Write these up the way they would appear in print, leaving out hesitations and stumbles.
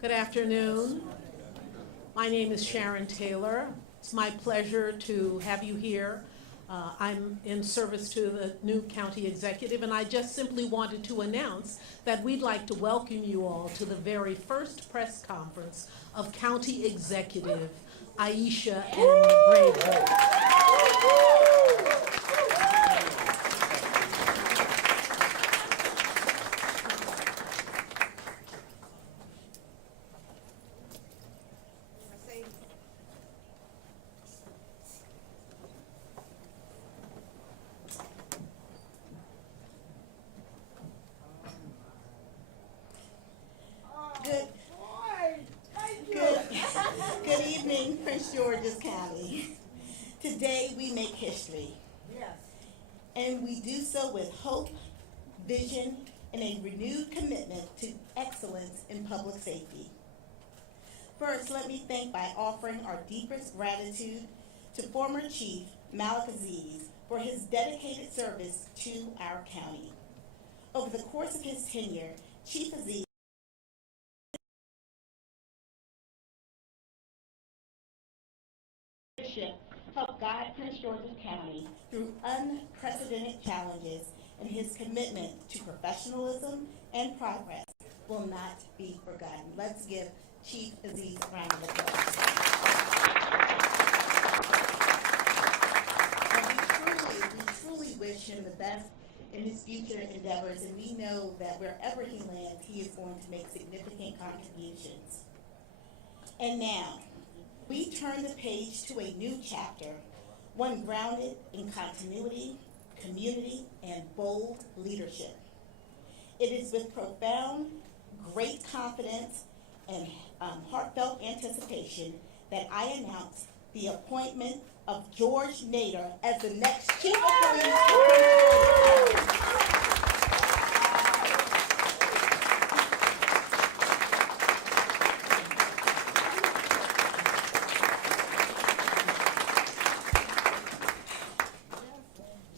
Good afternoon. My name is Sharon Taylor. It's my pleasure to have you here. I'm in service to the new county executive, and I just simply wanted to announce that we'd like to welcome you all to the very first press conference of County Executive Aisha and Braveboy. Good evening, Prince George's County. Today we make history. Yes. And we do so with hope, vision, and a renewed commitment to excellence in public safety. First, let me thank by offering our deepest gratitude to former Chief Aziz for his dedicated service to our county. Over the course of his tenure, Chief Aziz helped guide Prince George's County through unprecedented challenges, and his commitment to professionalism and progress will not be forgotten. Let's give Chief Aziz a round of applause. And we truly wish him the best in his future endeavors, and we know that wherever he lands, he is going to make significant contributions. And now, we turn the page to a new chapter, one grounded in continuity, community, and bold leadership. It is with profound, great confidence and heartfelt anticipation that I announce the appointment of George Nader as the next Chief of Police.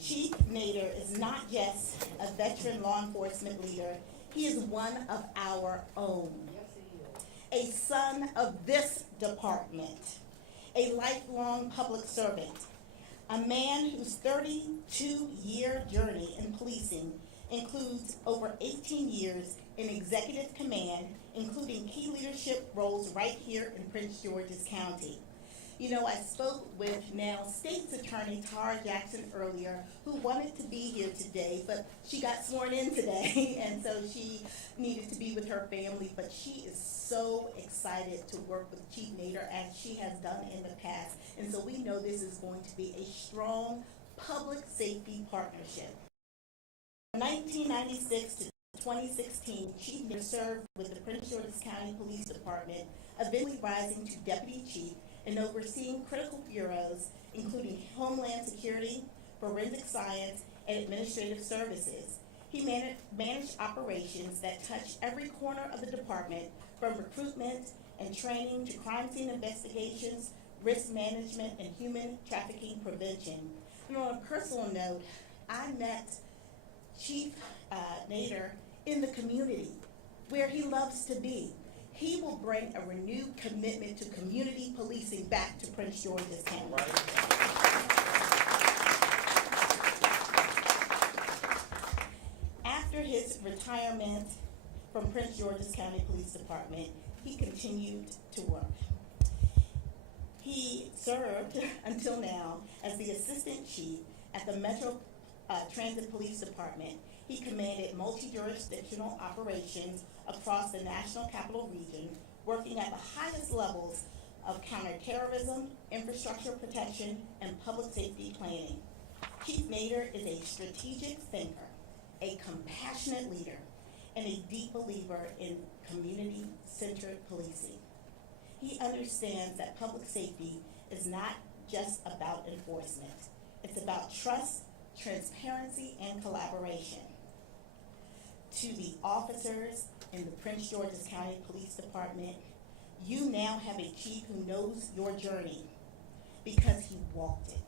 Chief Nader is not just a veteran law enforcement leader, he is one of our own. A son of this department, a lifelong public servant, a man whose 32-year journey in policing includes over 18 years in executive command, including key leadership roles right here in Prince George's County. You know, I spoke with now State's Attorney Tara Jackson earlier, who wanted to be here today, but she got sworn in today, and so she needed to be with her family. But she is so excited to work with Chief Nader as she has done in the past, and so we know this is going to be a strong public safety partnership. From 1996 to 2016, Chief Nader served with the Prince George's County Police Department, eventually rising to Deputy Chief and overseeing critical bureaus, including Homeland Security, Forensic Science, and Administrative Services. He managed operations that touched every corner of the department, from recruitment and training to crime scene investigations, risk management, and human trafficking prevention. And on a personal note, I met Chief Nader in the community, where he loves to be. He will bring a renewed commitment to community policing back to Prince George's County. Right. After his retirement from Prince George's County Police Department, he continued to work. He served until now as the Assistant Chief at the Metro Transit Police Department. He commanded multi-jurisdictional operations across the National Capital Region, working at the highest levels of counterterrorism, infrastructure protection, and public safety planning. Chief Nader is a strategic thinker, a compassionate leader, and a deep believer in community-centered policing. He understands that public safety is not just about enforcement. It's about trust, transparency, and collaboration. To the officers, in the Prince George's County Police Department, you now have a chief who knows your journey because he walked it,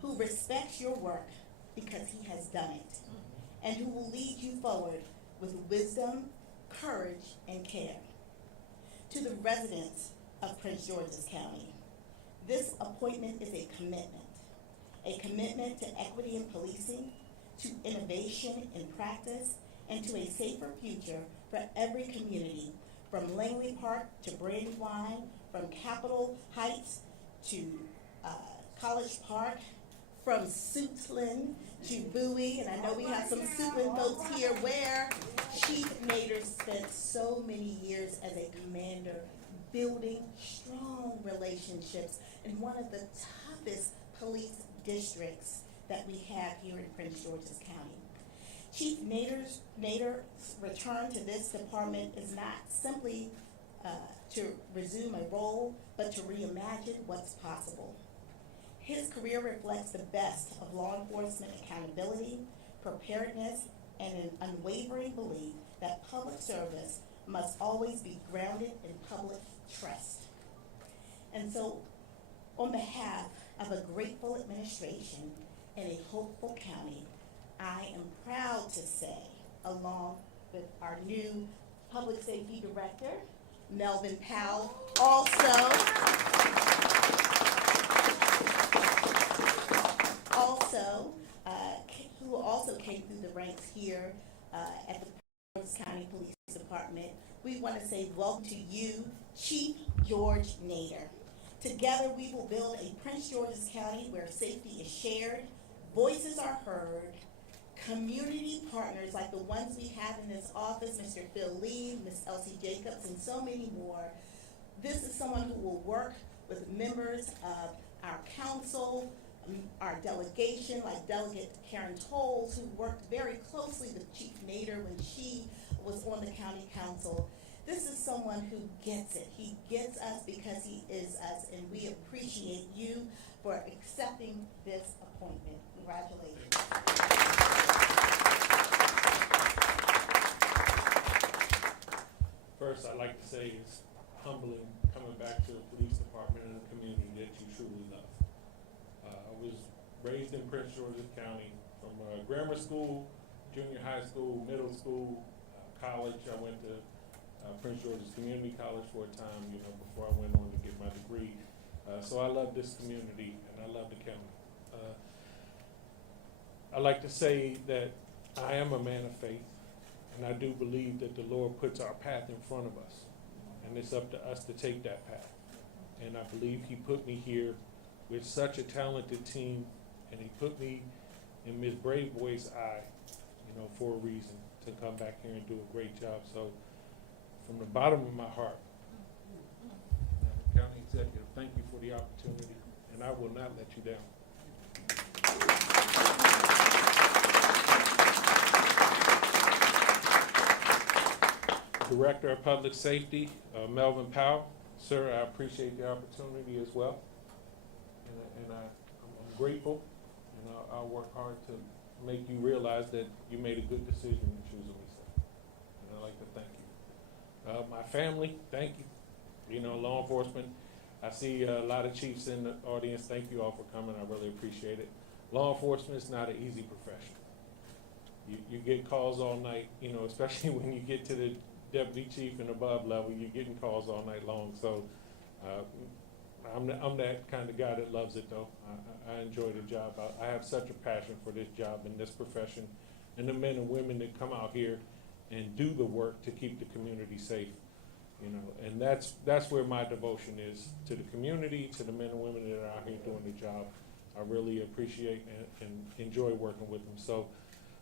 who respects your work because he has done it, and who will lead you forward with wisdom, courage, and care. To the residents of Prince George's County, this appointment is a commitment to equity in policing, to innovation in practice, and to a safer future for every community, from Langley Park to Brandywine, from Capitol Heights to College Park, from Suitland to Bowie, and I know we have some Suitland folks here where Chief Nader spent so many years as a commander building strong relationships in one of the toughest police districts that we have here in Prince George's County. Chief Nader's return to this department is not simply to resume a role, but to reimagine what's possible. His career reflects the best of law enforcement accountability, preparedness, and an unwavering belief that public service must always be grounded in public trust. And so, on behalf of a grateful administration and a hopeful county, I am proud to say, along with our new Public Safety Director, Melvin Powell, who also came through the ranks here at the Prince George's County Police Department, we want to say welcome to you, Chief George Nader. Together we will build a Prince George's County where safety is shared, voices are heard, community partners like the ones we have in this office, Mr. Phil Lee, Ms. Elsie Jacobs, and so many more. This is someone who will work with members of our council, our delegation, like Delegate Karen Tolles, who worked very closely with Chief Nader when she was on the county council. This is someone who gets it. He gets us because he is us, and we appreciate you for accepting this appointment. Congratulations. First, I'd like to say it's humbling coming back to the police department and a community that you truly love. I was raised in Prince George's County from grammar school, junior high school, middle school, college. I went to Prince George's Community College for a time, before I went on to get my degree. So I love this community and I love the county. I like to say that I am a man of faith, and I do believe that the Lord puts our path in front of us, and it's up to us to take that path. And I believe He put me here with such a talented team, and He put me in Ms. Braveboy's eye, for a reason, to come back here and do a great job. So from the bottom of my heart, County Executive, thank you for the opportunity, and I will not let you down. Director of Public Safety, Melvin Powell. Sir, I appreciate the opportunity as well. And I'm grateful, and I'll work hard to make you realize that you made a good decision in choosing me, sir. And I'd like to thank you. My family, thank you. Law enforcement, I see a lot of chiefs in the audience. Thank you all for coming. I really appreciate it. Law enforcement is not an easy profession. You get calls all night, especially when you get to the deputy chief and above level, you're getting calls all night long. So I'm that kind of guy that loves it, though. I enjoy the job. I have such a passion for this job and this profession, and the men and women that come out here and do the work to keep the community safe. And that's where my devotion is, to the community, to the men and women that are out here doing the job. I really appreciate and enjoy working with them. So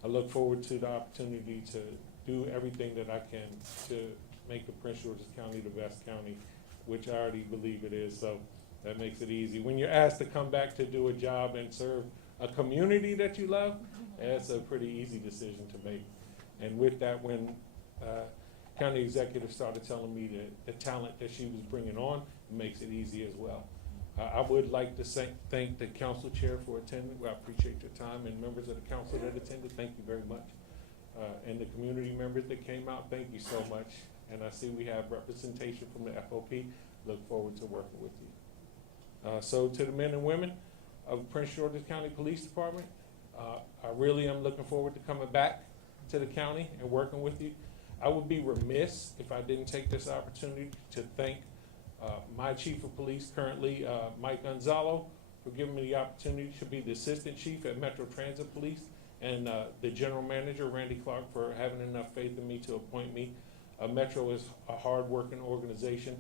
I look forward to the opportunity to do everything that I can to make the Prince George's County the best county, which I already believe it is. So that makes it easy. When you're asked to come back to do a job and serve a community that you love, that's a pretty easy decision to make. And with that, when county executive started telling me the talent that she was bringing on, it makes it easy as well. I would like to thank the council chair for attending. Well, I appreciate your time, and members of the council that attended. Thank you very much. and the community members that came out, thank you so much. And I see we have representation from the FOP. Look forward to working with you. So to the men and women of Prince George's County Police Department, I really am looking forward to coming back to the county and working with you. I would be remiss if I didn't take this opportunity to thank my chief of police currently, Mike Gonzalo, for giving me the opportunity to be the assistant chief at Metro Transit Police, and the general manager, Randy Clark, for having enough faith in me to appoint me. Metro is a hard-working organization,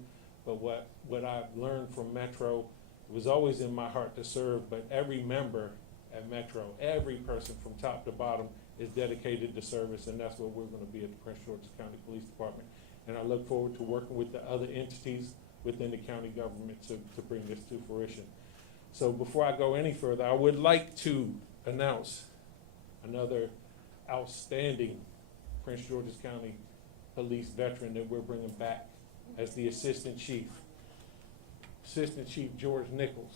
but what I've learned from Metro, it was always in my heart to serve, but every member at Metro, every person from top to bottom is dedicated to service, and that's what we're going to be at the Prince George's County Police Department. And I look forward to working with the other entities within the county government to bring this to fruition. So before I go any further, I would like to announce another outstanding Prince George's County Police veteran that we're bringing back as the Assistant Chief. Assistant Chief George Nichols.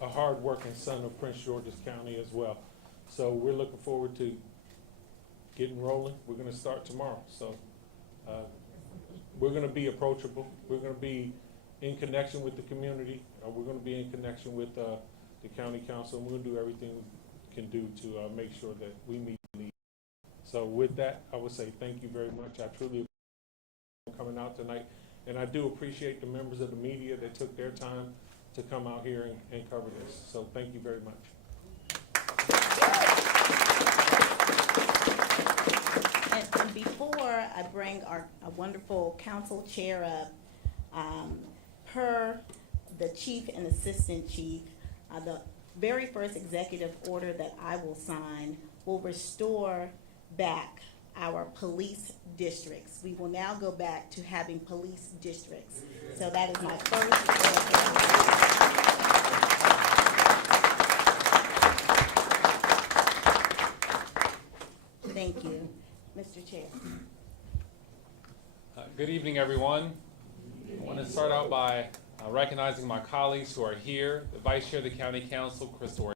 A hard-working son of Prince George's County as well. So we're looking forward to getting rolling. We're going to start tomorrow. So we're going to be approachable. We're going to be in connection with the community. We're going to be in connection with the county council. We're going to do everything we can do to make sure that we meet the needs. So with that, I would say thank you very much. I truly appreciate coming out tonight. And I do appreciate the members of the media that took their time to come out here and cover this. So thank you very much. And before I bring our wonderful council chair up, per the chief and assistant chief, the very first executive order that I will sign will restore back our police districts. We will now go back to having police districts. So that is my first. Thank you, Mr. Chair. Good evening, everyone. I want to start out by recognizing my colleagues who are here, the Vice Chair of the County Council, Crystal,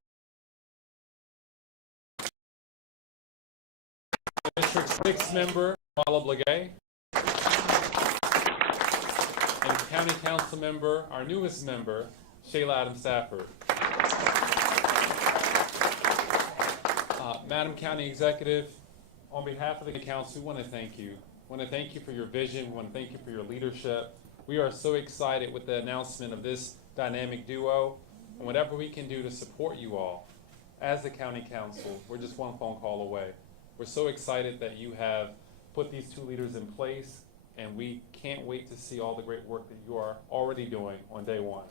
District 6 member, Marla Blagay, and County Council member, our newest member, Shayla Adams Stafford. Madam County Executive, on behalf of the council, we want to thank you. We want to thank you for your vision. We want to thank you for your leadership. We are so excited with the announcement of this dynamic duo, and whatever we can do to support you all as the county council, we're just one phone call away. We're so excited that you have put these two leaders in place, and we can't wait to see all the great work that you are already doing on day one.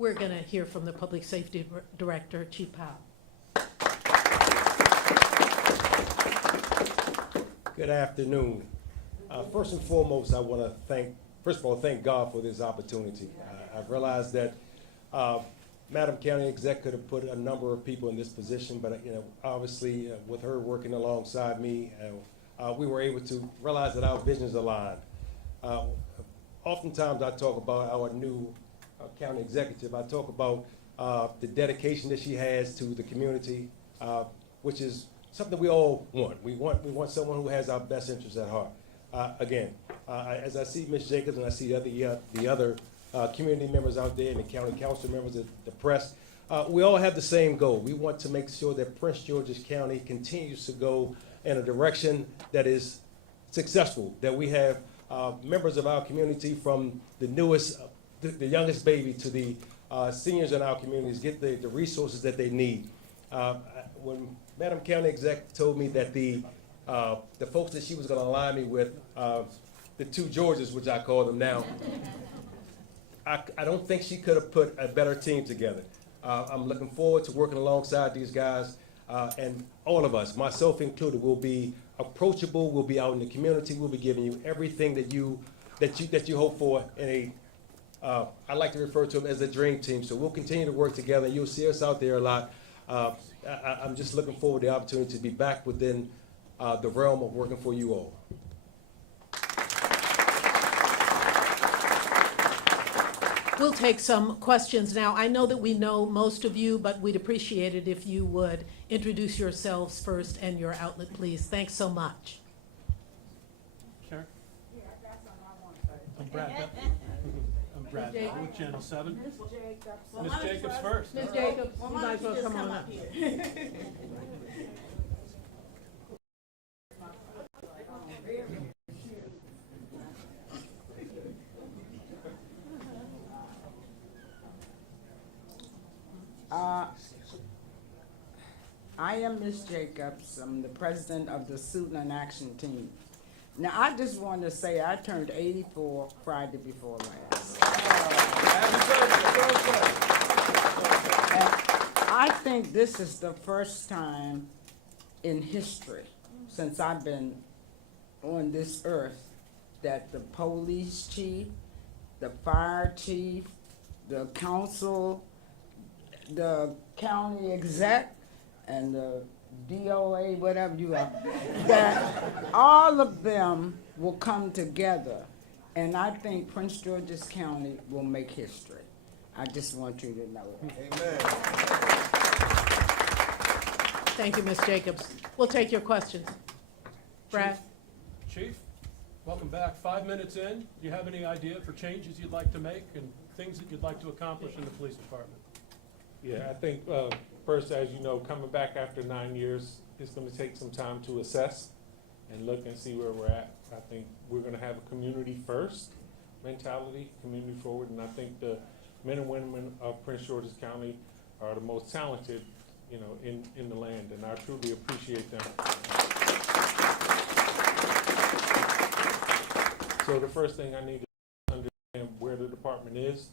We're going to hear from the Public Safety Director, Chief Powell. Good afternoon. First and foremost, I want to thank God for this opportunity. I've realized that Madam County Exec could have put a number of people in this position, but obviously with her working alongside me, we were able to realize that our visions aligned. Oftentimes I talk about our new county executive. I talk about the dedication that she has to the community, which is something we all want. We want someone who has our best interests at heart. Again, as I see Ms. Jacobs and I see the other community members out there and the county council members, the press, we all have the same goal. We want to make sure that Prince George's County continues to go in a direction that is successful, that we have members of our community from the newest, the youngest baby to the seniors in our communities get the resources that they need. When Madam County Exec told me that the folks that she was going to align me with, the two Georges, which I call them now, I don't think she could have put a better team together. I'm looking forward to working alongside these guys, and all of us, myself included, will be approachable. We'll be out in the community. We'll be giving you everything that you hope for in a. I like to refer to them as a dream team. So we'll continue to work together. You'll see us out there a lot. I'm just looking forward to the opportunity to be back within the realm of working for you all. We'll take some questions now. I know that we know most of you, but we'd appreciate it if you would introduce yourselves first and your outlet, please. Thanks so much. Sure. I'm Brad. I'm Brad with Channel 7. Ms. Jacobs first. Ms. Jacobs, Well, you why might as don't well you just come on up. here? I am Ms. Jacobs. I'm the president of the Student and Action Team. Now, I just want to say I turned 84 Friday before last. And I think this is the first time in history, since I've been on this earth, that the police chief, the fire chief, the council, the county exec, and the DOA, whatever you are, that all of them will come together. And I think Prince George's County will make history. I just want you to know it. Amen. Thank you, Ms. Jacobs. We'll take your questions. Brad? Chief, welcome back. 5 minutes in, do you have any idea for changes you'd like to make and things that you'd like to accomplish in the police department? Yeah, I think, first, as you know, coming back after 9 years, it's gonna take some time to assess and look and see where we're at. I think we're gonna have a community first mentality, community forward, and I think the men and women of Prince George's County are the most talented, you know, in the land, and I truly appreciate them. So the first thing I need to understand where the department is,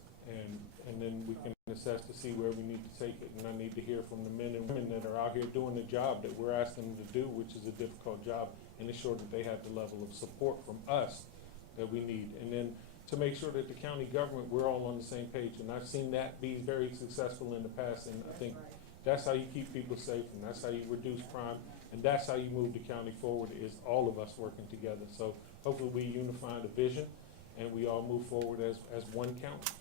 and then we can assess to see where we need to take it. And I need to hear from the men and women that are out here doing the job that we're asking them to do, which is a difficult job, and ensure that they have the level of support from us that we need. And then to make sure that the county government, we're all on the same page. And I've seen that be very successful in the past, and I think that's how you keep people safe, and that's how you reduce crime, and that's how you move the county forward, is all of us working together. So hopefully we unify the vision, and we all move forward as one county.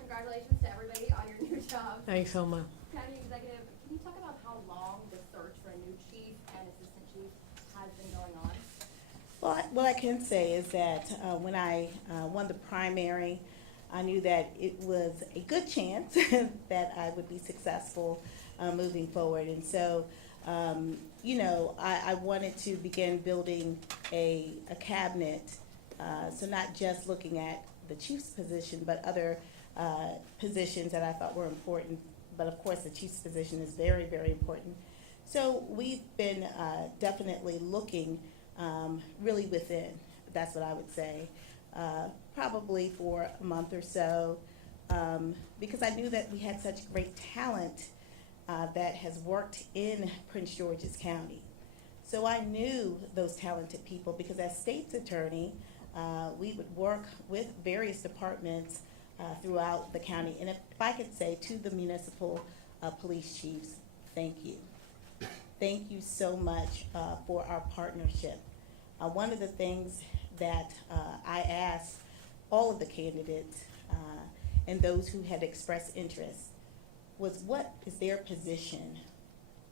Congratulations to everybody on your new job. Thanks so much. County Executive, can you talk about how long the search for a new chief and assistant chief has been going on? Well, what I can say is that when I won the primary, I knew that it was a good chance that I would be successful moving forward. And so, you know, I wanted to begin building a cabinet, so not just looking at the chief's position, but other positions that I thought were important. But of course, the chief's position is very, very important. So we've been definitely looking really within. That's what I would say. Probably for a month or so, because I knew that we had such great talent that has worked in Prince George's County. So I knew those talented people because as state's attorney, we would work with various departments throughout the county. And if I could say to the municipal police chiefs, thank you. Thank you so much for our partnership. One of the things that I asked all of the candidates and those who had expressed interest was, what is their position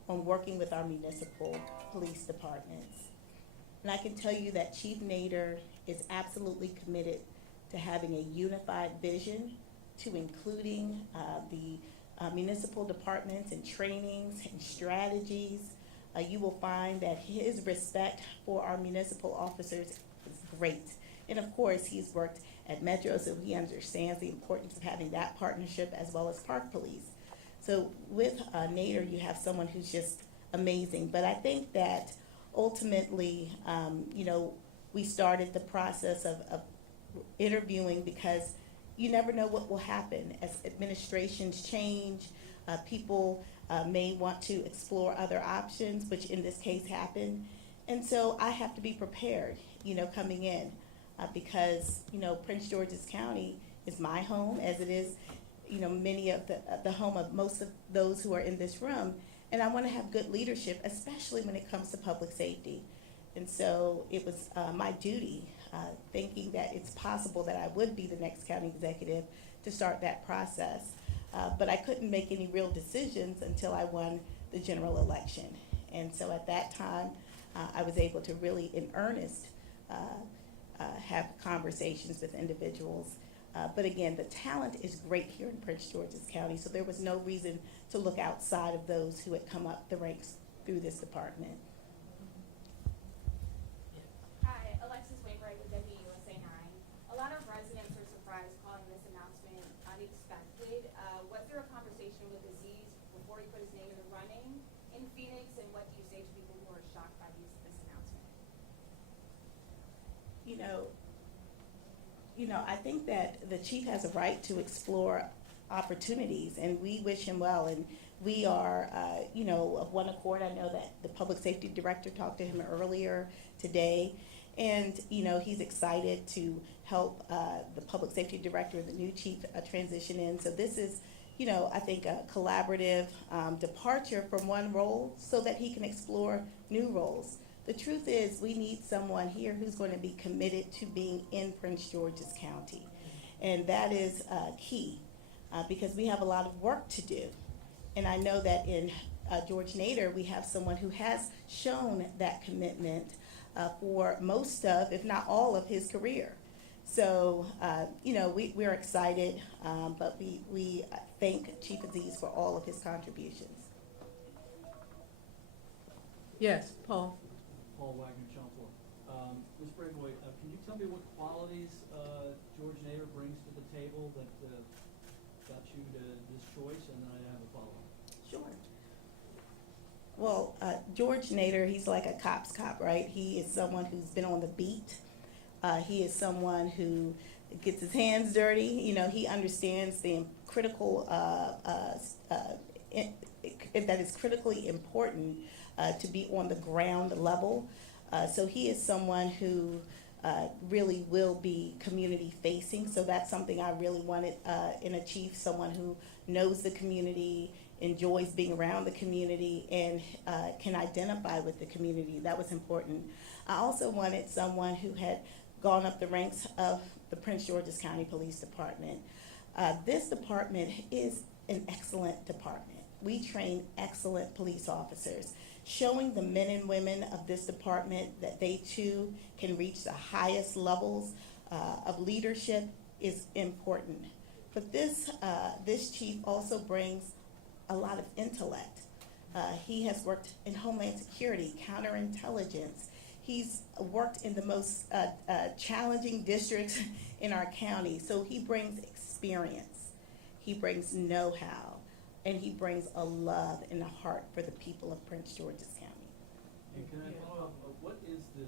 on working with our municipal police departments? And I can tell you that Chief Nader is absolutely committed to having a unified vision, to including the municipal departments and trainings and strategies. You will find that his respect for our municipal officers is great. And of course, he's worked at Metro, so he understands the importance of having that partnership as well as Park Police. So with Nader, you have someone who's just amazing. But I think that ultimately, you know, we started the process of interviewing because you never know what will happen as administrations change. People may want to explore other options, which in this case happened. And so I have to be prepared, coming in, because, Prince George's County is my home, as it is, many of the home of most of those who are in this room. And I want to have good leadership, especially when it comes to public safety. And so it was my duty, thinking that it's possible that I would be the next county executive, to start that process. But I couldn't make any real decisions until I won the general election. And so at that time, I was able to really, in earnest, have conversations with individuals. But again, the talent is great here in Prince George's County, so there was no reason to look outside of those who had come up the ranks through this department. Hi, Alexis Wainwright with WUSA 9. A lot of residents are surprised calling this announcement unexpected. Was there a conversation with Aziz before he put his name in the running in Phoenix, and what do you say to people who are shocked by this announcement? I think that the chief has a right to explore opportunities, and we wish him well. And we are, of one accord. I know that the public safety director talked to him earlier today, and he's excited to help the public safety director, the new chief, transition in. So this is, I think a collaborative departure from one role so that he can explore new roles. The truth is, we need someone here who's going to be committed to being in Prince George's County. And that is key because we have a lot of work to do. And I know that in George Nader, we have someone who has shown that commitment for most of, if not all of his career. So, we're excited, but we thank Chief Aziz for all of his contributions. Yes, Paul. Paul Wagner, Chalmers. Ms. Braveboy, can you tell me what qualities George Nader brings to the table that got you to this choice? And then I have a follow-up. Sure. Well, George Nader, he's like a cop's cop, right? He is someone who's been on the beat. He is someone who gets his hands dirty. He understands the critical, that is critically important to be on the ground level. So he is someone who really will be community facing. So that's something I really wanted in a chief, someone who knows the community, enjoys being around the community, and can identify with the community. That was important. I also wanted someone who had gone up the ranks of the Prince George's County Police Department. This department is an excellent department. We train excellent police officers. Showing the men and women of this department that they too can reach the highest levels of leadership is important. But this chief also brings a lot of intellect. He has worked in Homeland Security, counterintelligence. He's worked in the most challenging districts in our county. So he brings experience, he brings know-how, and he brings a love and a heart for the people of Prince George's County. And can I follow up? What is the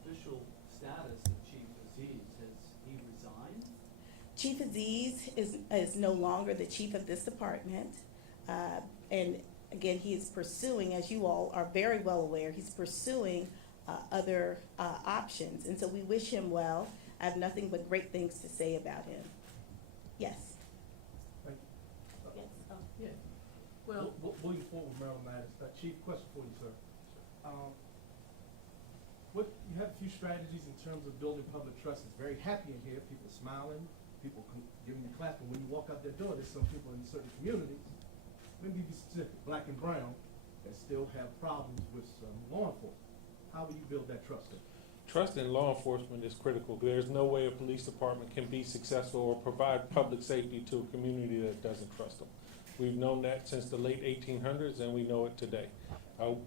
official status of Chief Aziz? Has he resigned? Chief Aziz is no longer the chief of this department. And again, he is pursuing, as you all are very well aware, he's pursuing other options. And so we wish him well. I have nothing but great things to say about him. Yes. Thank Yes. Oh. Yeah. Well, William Ford with Maryland Matters. Chief, question for you, sir. You have a few strategies in terms of building public trust. It's very happy in here. People smiling, people giving you clap. But when you walk out their door, there's some people in certain communities, maybe be specific, black and brown, that still have problems with law enforcement. How will you build that trust? Trust in law enforcement is critical. There's no way a police department can be successful or provide public safety to a community that doesn't trust them. We've known that since the late 1800s, and we know it today.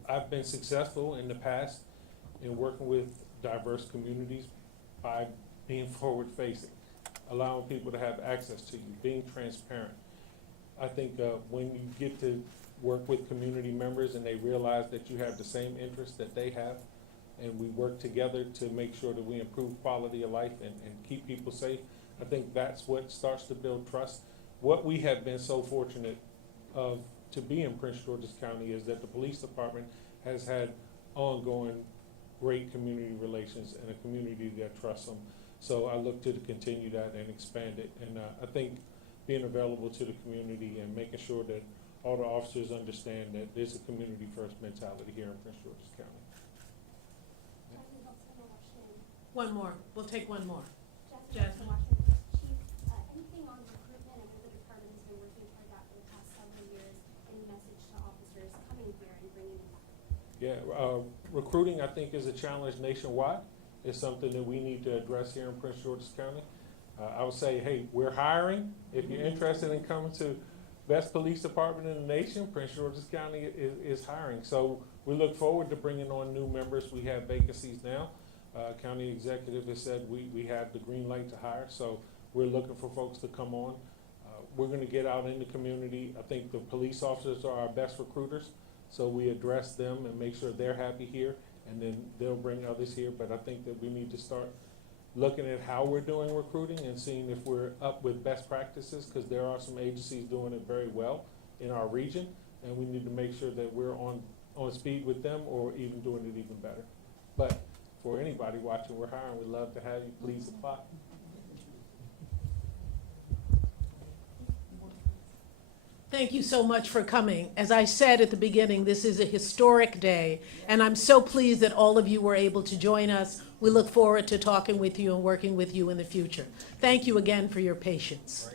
I've been successful in the past in working with diverse communities by being forward-facing, allowing people to have access to you, being transparent. I think when you get to work with community members and they realize that you have the same interests that they have, and we work together to make sure that we improve quality of life and keep people safe. I think that's what starts to build trust. What we have been so fortunate of to be in Prince George's County is that the police department has had ongoing great community relations and a community that trusts them. So I look to continue that and expand it. And I think being available to the community and making sure that all the officers understand that there's a community first mentality here in Prince George's County. One more. We'll take one more. Jasmine. Jasmine. Chief, anything on recruitment? I know the department has been working toward that for the past several years. Any message to officers coming here and bringing them back? Yeah, recruiting I think is a challenge nationwide. It's something that we need to address here in Prince George's County. I would say, hey, we're hiring. If you're interested in coming to best police department in the nation, Prince George's County is hiring. So we look forward to bringing on new members. We have vacancies now. County executive has said we have the green light to hire, so we're looking for folks to come on. We're going to get out in the community. I think the police officers are our best recruiters, so we address them and make sure they're happy here, and then they'll bring others here. But I think that we need to start looking at how we're doing recruiting and seeing if we're up with best practices, because there are some agencies doing it very well in our region, and we need to make sure that we're on speed with them or even doing it even better. But for anybody watching, we're hiring. We'd love to have you. Please apply. Thank you so much for coming. As I said at the beginning, this is a historic day, and I'm so pleased that all of you were able to join us. We look forward to talking with you and working with you in the future. Thank you again for your patience.